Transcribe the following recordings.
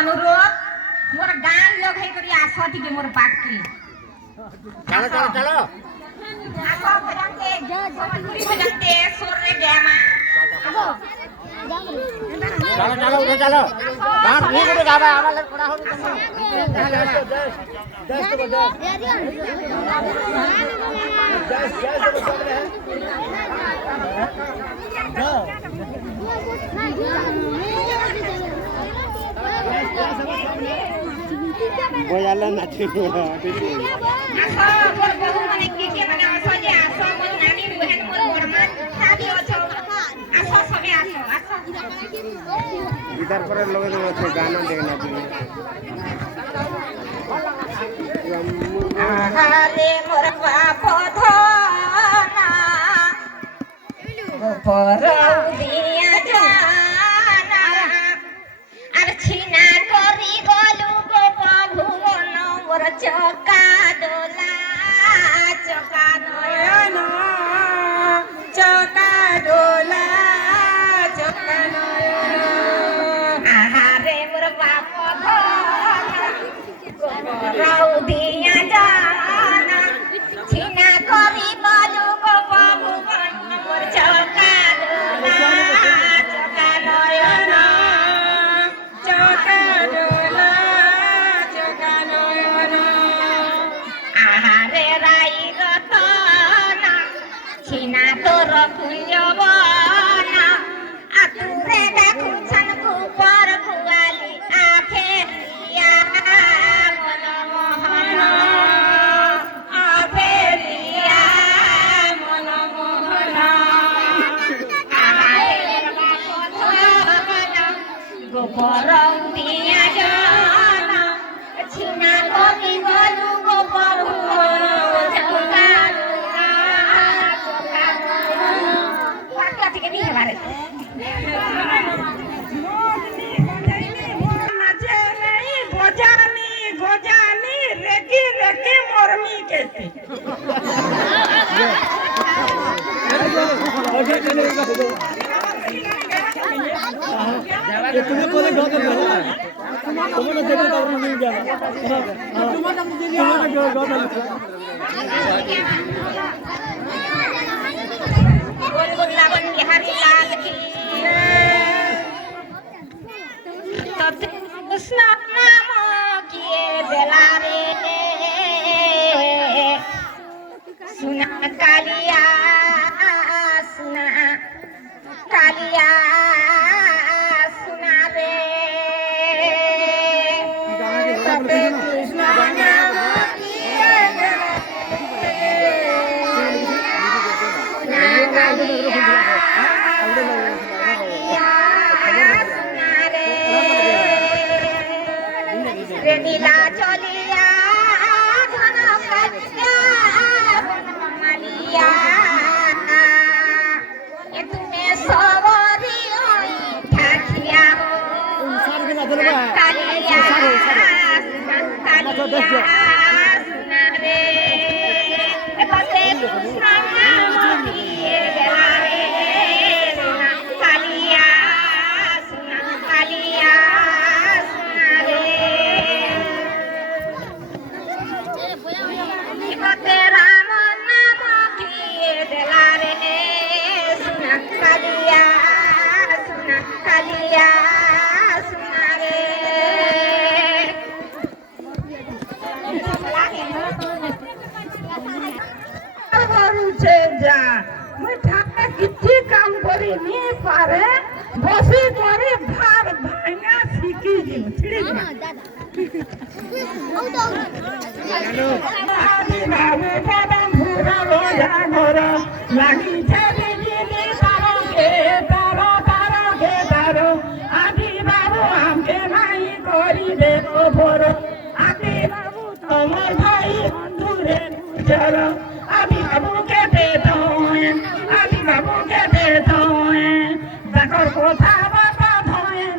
अनुरोध मोर गान लोग है करी आशा थी के मोर बात की चलो चलो चलो आशा भजन के पूरी भजन के सुर रे गयामा चलो चलो उधर चलो गान नहीं करे गावा आवाज थोड़ा हो तुम बोयाला नाचे आशा मोर बहु माने के माने आशा जे आशा मोर नानी रुहन मोर बर्मा खाली अछो आशा सबे आशा आशा इधर पर लोग जो गाना देखना चाहिए आहारे मोर बाप धना गोपर दिया जाना अर्चिना करी गलु गोप भुवन मोर चका डोला चका नयन चका डोला चका नयन आहारे मोर बाप धना गोपर दिया जाना छिना करी गलु गोप भुवन मोर चका डोला चका नयन चका डोला चका नयन आहारे राई रतन छिना तोर कुंजबना आतुरे देखुछन कुपर कुआली आफेरिया मन मोहन आफेरिया मन मोहन आहारे बाप धन गोपर दिया जाना छिना करी गलु गोपर भुवन चका डोला चका नयन वाक्य ठीक नहीं है हमारे नाचे नहीं गोजानी रेकी रेकी मोरमी कहती तुम्हें कोई डॉग नहीं है तुम्हें देखो तो नहीं गया तुम्हें डॉग गोल गोल लावन बिहारी लाल की तब कृष्ण नाम किए बेला रे सुना कालिया सुना कालिया सुना रे तब कृष्ण नाम किए बेला सुना कालिया सुना रे কালিয়া কালিয়া রে এবারে নামে গেলা রে কালিয়া কালিয়া রে এবারে রাম নাম দিয়ে গেলা রে কালিয়া কালিয়া রে বলছে যা মই ঠাকা কিচ্ছু কাম করি নি পারে বসে করে ভার ভাঙা শিখি দিল ছিড়ে দিল বাবু বাবা ভুরা রোজা ঘর লাগিছে বিজলি তারো আদি বাবু আমকে নাই করি দেব ভোর আদি বাবু তোমার ভাই বন্ধুরে গুজর আদি বাবুকে দে দোয়েন দেখর কথা বাবা ধোয়েন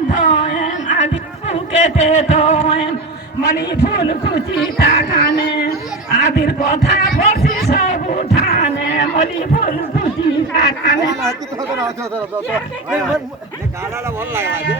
আদি বাবুকে দে দোয়েন মনি ফুল কুচি তাকানে আদির কথা বলছি সব উঠানে মনি ফুল কুচি তাকানে গাড়াটা ভালো লাগে